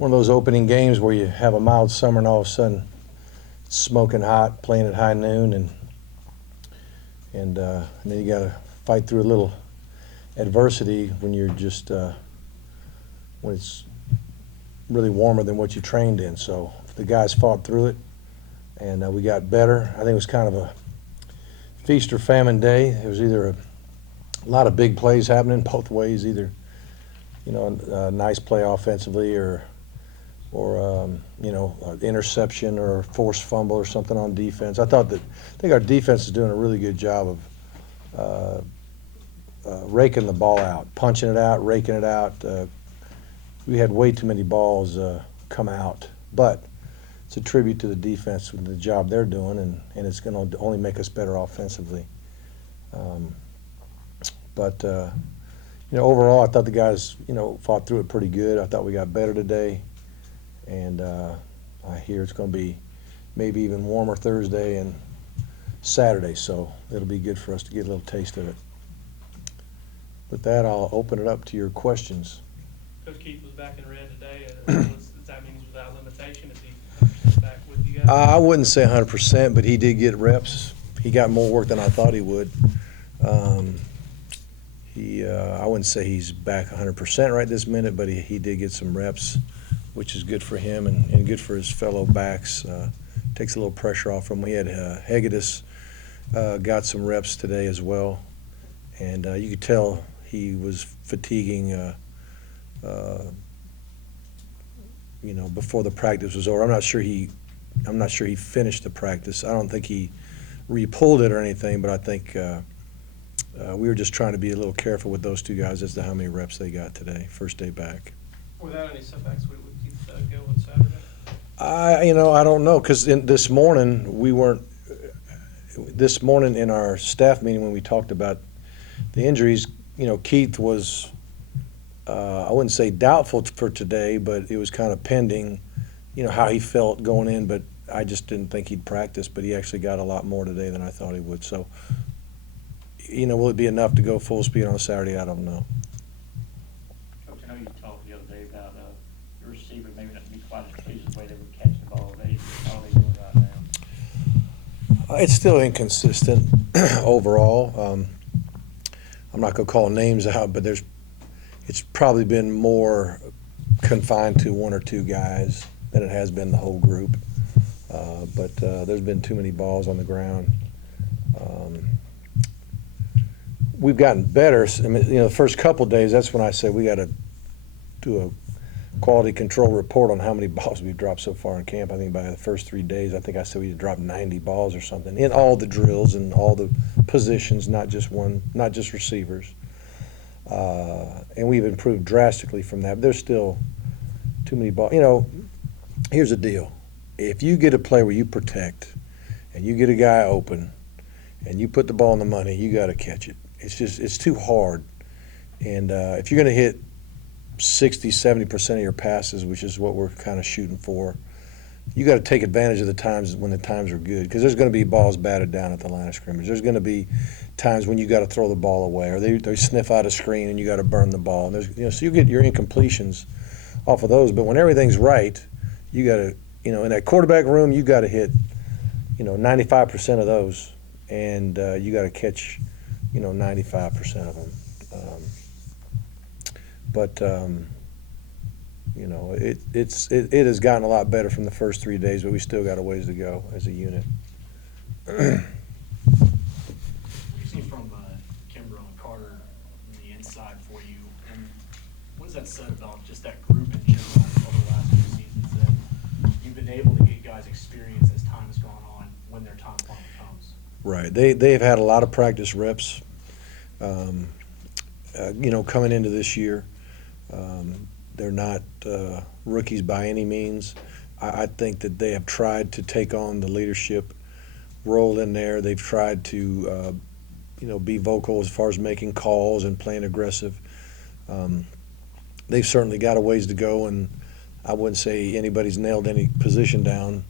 one of those opening games where you have a mild summer and all of a sudden it's smoking hot, playing at high noon, and then you got to fight through a little adversity when you're just when it's really warmer than what you trained in. So the guys fought through it, and we got better. I think it was kind of a feast or famine day. It was either a lot of big plays happening both ways, either a nice play offensively or interception or forced fumble or something on defense. I think our defense is doing a really good job of raking the ball out, punching it out, raking it out. We had way too many balls come out, but it's a tribute to the defense and the job they're doing, and it's going to only make us better offensively. But overall, I thought the guys, fought through it pretty good. I thought we got better today, and I hear it's going to be maybe even warmer Thursday and Saturday, so it'll be good for us to get a little taste of it. With that, I'll open it up to your questions. Coach Keith was back in red today. Does that mean he's without limitation? Is he 100% back with you guys? I wouldn't say 100%, but he did get reps. He got more work than I thought he would. I wouldn't say he's back 100% right this minute, but he did get some reps, which is good for him and good for his fellow backs. Takes a little pressure off him. We had Hegedus got some reps today as well, and you could tell he was fatiguing before the practice was over. I'm not sure he finished the practice. I don't think he re-pulled it or anything, but I think we were just trying to be a little careful with those two guys as to how many reps they got today, first day back. Without any setbacks, would Keith go on Saturday? I don't know, because this morning in our staff meeting when we talked about the injuries, Keith was, I wouldn't say doubtful for today, but it was kind of pending, how he felt going in, but I just didn't think he'd practice, but he actually got a lot more today than I thought he would. So, will it be enough to go full speed on Saturday? I don't know. Coach, I know you talked the other day about your receiver maybe not be quite as pleased with the way they were catching the ball. How are they doing right now? It's still inconsistent overall. I'm not going to call names out, but it's probably been more confined to one or two guys than it has been the whole group. But there's been too many balls on the ground. We've gotten better. I mean, the first couple of days, that's when I said we got to do a quality control report on how many balls we've dropped so far in camp. I think by the first 3 days, I think I said we dropped 90 balls or something in all the drills and all the positions, not just receivers. And we've improved drastically from that. But there's still too many balls. Here's the deal. If you get a play where you protect and you get a guy open and you put the ball in the money, you got to catch it. It's too hard. And if you're going to hit 60, 70% of your passes, which is what we're kind of shooting for, you got to take advantage of the times when the times are good, because there's going to be balls batted down at the line of scrimmage. There's going to be times when you got to throw the ball away, or they sniff out a screen and you got to burn the ball. And so you get your incompletions off of those. But when everything's right, you got to, in that quarterback room, you got to hit, 95% of those, and you got to catch, 95% of them. But it has gotten a lot better from the first 3 days, but we still got a ways to go as a unit. What do you see from Kimber and Carter on the inside for you, and what does that say about just that group in general over the last few seasons, that you've been able to get guys experience as time has gone on when their time finally comes? Right. They've had a lot of practice reps, coming into this year. They're not rookies by any means. I think that they have tried to take on the leadership role in there. They've tried to, be vocal as far as making calls and playing aggressive. They've certainly got a ways to go, and I wouldn't say anybody's nailed any position down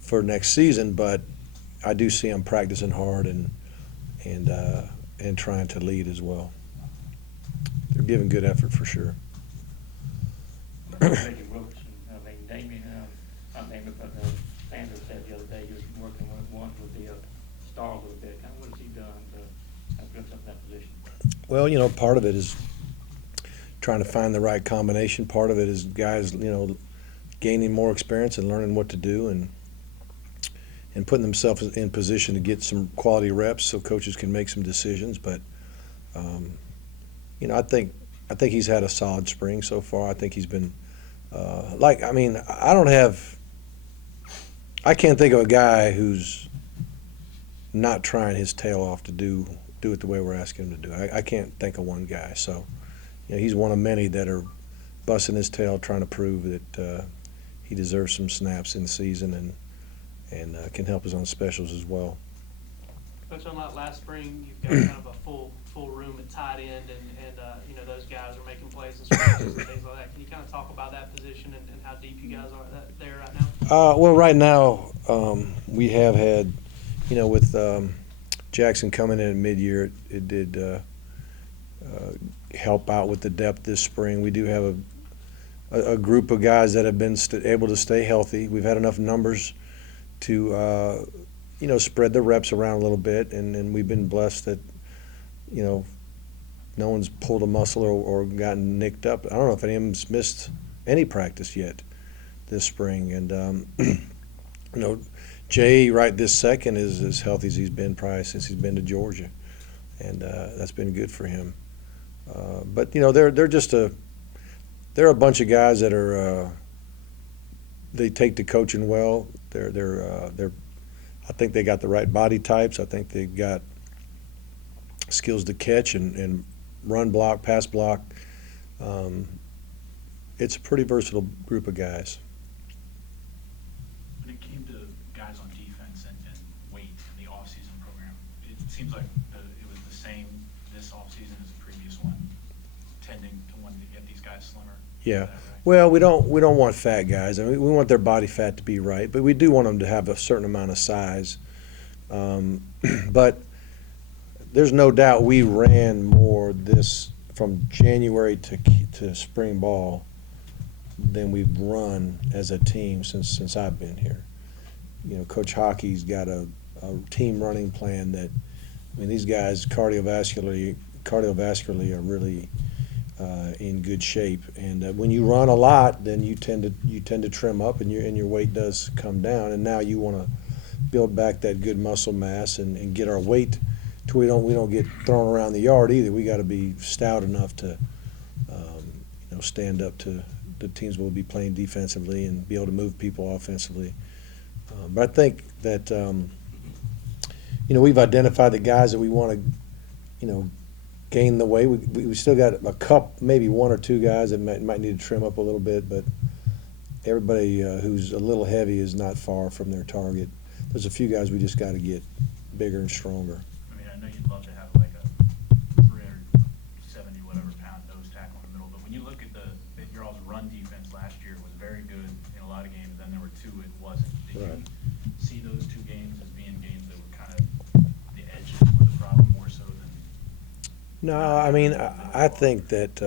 for next season, but I do see them practicing hard and trying to lead as well. They're giving good effort for sure. Reggie Wilkerson thing about Sanders said the other day, he was working with the star a little bit. Kind of what has he done to kind of put himself in that position? Well, part of it is trying to find the right combination. Part of it is guys, gaining more experience and learning what to do and putting themselves in position to get some quality reps so coaches can make some decisions. But, I think he's had a solid spring so far. I think he's been I can't think of a guy who's not trying his tail off to do it the way we're asking him to do it. I can't think of one guy. So, he's one of many that are busting his tail trying to prove that he deserves some snaps in the season and can help us on specials as well. Coach, unlike last spring, you've got kind of a full room at tight end, and those guys are making plays and specials and things like that. Can you kind of talk about that position and how deep you guys are there right now? Well, right now we have had, with Jackson coming in at mid-year, it did help out with the depth this spring. We do have a group of guys that have been able to stay healthy. We've had enough numbers to spread the reps around a little bit, and we've been blessed that no one's pulled a muscle or gotten nicked up. I don't know if any of them's missed any practice yet this spring, and Jay right this second is as healthy as he's been probably since he's been to Georgia, and that's been good for him. But they're a bunch of guys that are they take to coaching well. I think they got the right body types. I think they've got skills to catch and run block, pass block. It's a pretty versatile group of guys. When it came to guys on defense and weight in the off-season program, it seems like it was the same this off-season as the previous one, tending to want to get these guys slimmer. Yeah. Is that right? Well, we don't want fat guys. I mean, we want their body fat to be right, but we do want them to have a certain amount of size. But there's no doubt we ran more this from January to spring ball than we've run as a team since I've been here. Coach Hockey's got a team running plan that, these guys cardiovascularly are really in good shape, and when you run a lot, then you tend to trim up, and your weight does come down. And now you want to build back that good muscle mass and get our weight to where we don't get thrown around the yard either. We got to be stout enough to stand up to the teams we'll be playing defensively and be able to move people offensively. But I think that we've identified the guys that we want to gain the weight. We still got maybe one or two guys that might need to trim up a little bit, but everybody who's a little heavy is not far from their target. There's a few guys we just got to get bigger and stronger. I know you'd love to have like a 370 whatever pound nose tackle in the middle, but when you look at your all's run defense last year, it was very good in a lot of games. Then there were two it wasn't. Did Right. you see those two games as being games that were kind of the edges were the problem more so than? No, I think that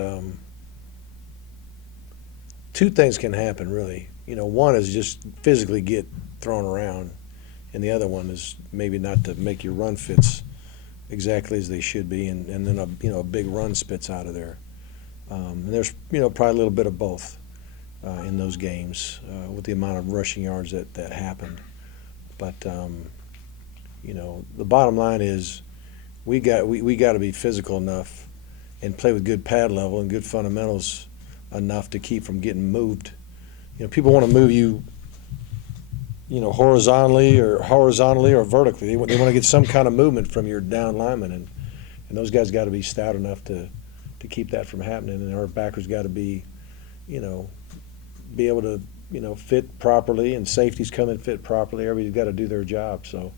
two things can happen really. One is just physically get thrown around, and the other one is maybe not to make your run fits exactly as they should be, and then a big run spits out of there. And there's probably a little bit of both in those games with the amount of rushing yards that happened. But the bottom line is we got to be physical enough and play with good pad level and good fundamentals enough to keep from getting moved. People want to move you, horizontally or vertically. They want to get some kind of movement from your down lineman, and those guys got to be stout enough to keep that from happening. And our backers got to be able to fit properly, and safeties come and fit properly. Everybody's got to do their job. So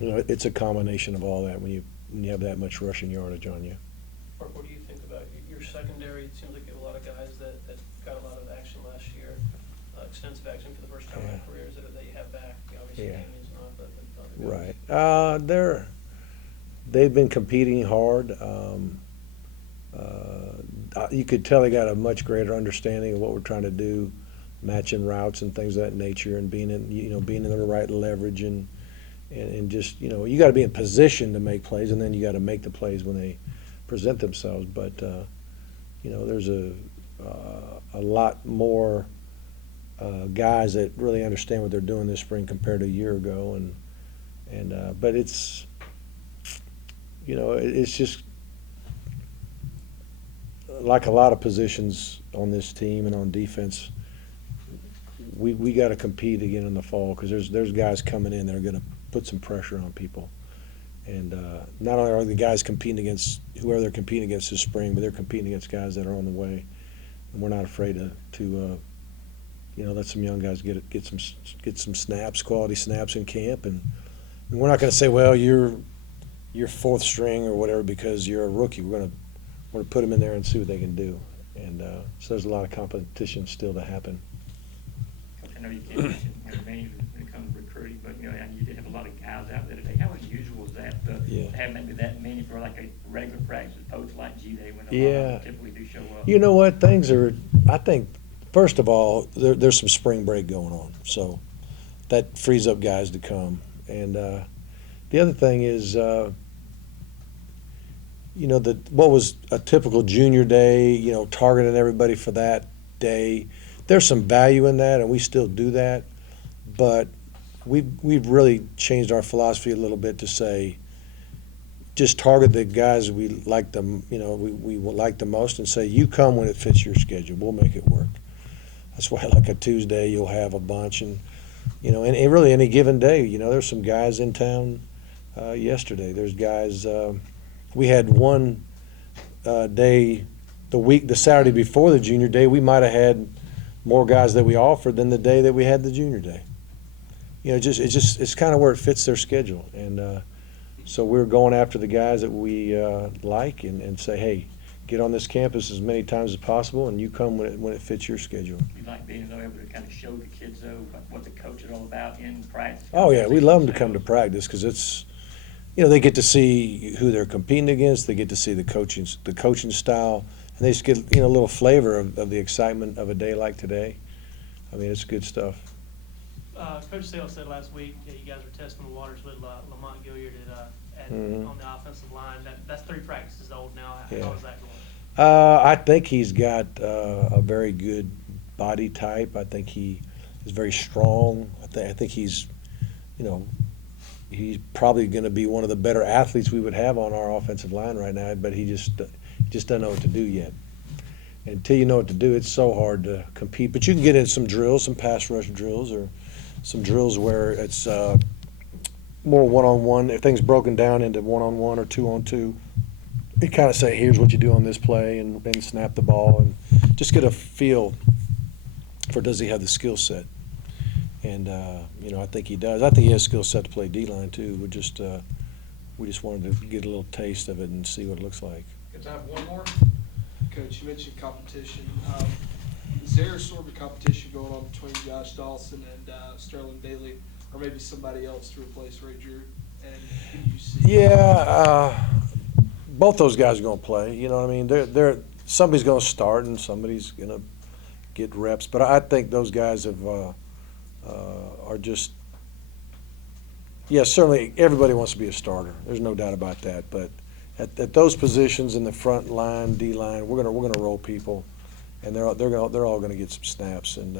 it's a combination of all that when you have that much rushing yardage on you. Mark, what do you think about your secondary? It seems like you have a lot of guys that got a lot of action last year, extensive action for the first time in their careers that you have back. Obviously, Yeah. Damien's not, but other guys. Right. They've been competing hard. You could tell they got a much greater understanding of what we're trying to do matching routes and things of that nature, and being in the right leverage, and just, you got to be in position to make plays, and then you got to make the plays when they present themselves. But there's a lot more guys that really understand what they're doing this spring compared to a year ago, but it's it's just like a lot of positions on this team and on defense. We got to compete again in the fall, because there's guys coming in that are going to put some pressure on people. And not only are the guys competing against whoever they're competing against this spring, but they're competing against guys that are on the way. And we're not afraid to let some young guys get some snaps, quality snaps in camp. And we're not going to say, well, you're fourth string or whatever because you're a rookie. We're going to put them in there and see what they can do. And so there's a lot of competition still to happen. Coach, I know you can't mention names when it comes to recruiting, but and you did have a lot of guys out there today. How unusual is that to have maybe that many for like a regular practice opposed to like G-Day when a lot of them typically do show up? You know what? I think, first of all, there's some spring break going on, so that frees up guys to come. And the other thing is, what was a typical junior day, targeting everybody for that day. There's some value in that, and we still do that. But we've really changed our philosophy a little bit to say, just target the guys we like them, we like the most, and say, you come when it fits your schedule. We'll make it work. That's why, like a Tuesday, you'll have a bunch, and really any given day, there's some guys in town. Yesterday, there's guys. We had one day, the Saturday before the junior day, we might have had more guys that we offered than the day that we had the junior day. It's kind of where it fits their schedule, and so we're going after the guys that we like, and say, hey, get on this campus as many times as possible, and you come when it fits your schedule. You like being able to kind of show the kids though what the coach is all about in practice? Oh yeah, we love them to come to practice, because it's. They get to see who they're competing against. They get to see the coaching style, and they just get a little flavor of the excitement of a day like today. I mean, it's good stuff. Coach Sales said last week you guys were testing the waters with Lamont Gilliard on the offensive line. That's 3 practices old now. How is that going? I think he's got a very good body type. I think he is very strong. I think he's probably going to be one of the better athletes we would have on our offensive line right now, but he just doesn't know what to do yet. And until you know what to do, it's so hard to compete. But you can get in some drills, some pass rush drills, or some drills where it's more one-on-one. If things broken down into one-on-one or two-on-two, you kind of say, here's what you do on this play, and then snap the ball, and just get a feel for, does he have the skill set. And I think he does. I think he has skill set to play D-line too. We just wanted to get a little taste of it and see what it looks like. Got time for one more? Coach, you mentioned competition. Is there sort of a competition going on between Josh Dawson and Sterling Bailey, or maybe somebody else to replace Ray Drew? And who do you see? Yeah, both those guys are going to play. You know what I mean? They're somebody's going to start and somebody's going to get reps. But I think those guys are just. Yeah, certainly everybody wants to be a starter. There's no doubt about that. But at those positions in the front line, D line, we're gonna roll people, and they're all gonna get some snaps. And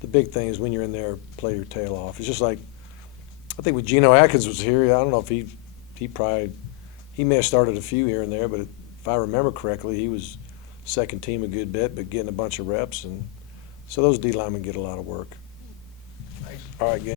the big thing is when you're in there, play your tail off. It's just like, I think when Geno Atkins was here, I don't know if he may have started a few here and there, but if I remember correctly, he was second team a good bit, but getting a bunch of reps, and so those D linemen get a lot of work. Thanks. All right, gang.